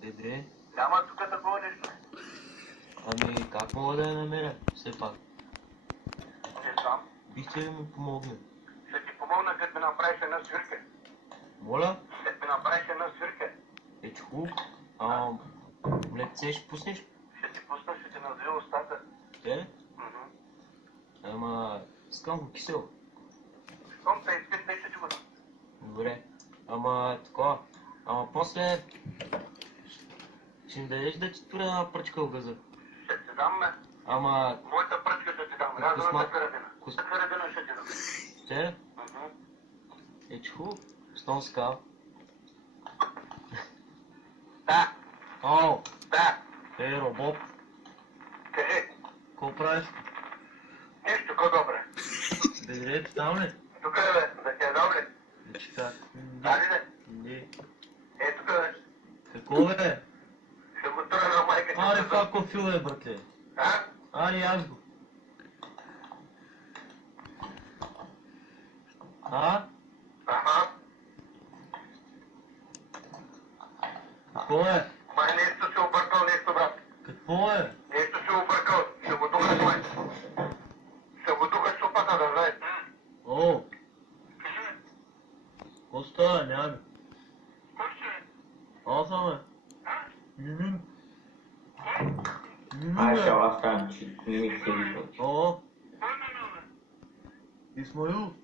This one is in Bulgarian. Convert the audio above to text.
Дедре? Няма тук такова нещо. Ами, как мога да я намеря, все пак? Не знам. Бихте ли ми помогнали? Ще ти помогна, като ми направиш една свирка. Моля? Като ми направиш една свирка. Че хубаво. Млекце ще пуснеш? Ще ти пусна, ще ти надвия устата. Те? Ама, искам го кисело. Щом те изпит, те ще ти го дам. Добре. Ама, такова. Ама после... Ще ми дадеш да ти туря една пръчка в газа? Ще ти дам, ме. Ама... Моята пръчка ще ти дам. Рязаната карадина. Карадина ще ти дам. Те? Че хубаво. Щом си казал. Да. Ало! Да. Робот. Кажи. Какво правиш? Нищо, по-добре. Дедре, ти там ли? Тук е, бе. Да ти е добре. Чека. Дали ли? Не. Тук е. Какво бе? Ще го туря на майка ти. Аре, това кофил е, братле. Аре, аз го. Какво е? Май нещо си объркал, нещо, брат. Какво е? Нещо си объркал. Ще го духаш, май. Ще го духаш супата, да знаеш. О! Какво става, няма? Аз съм, бе. Мимин. Мимин, бе. Așa, asta am și nimic să zic. О! Исмаил.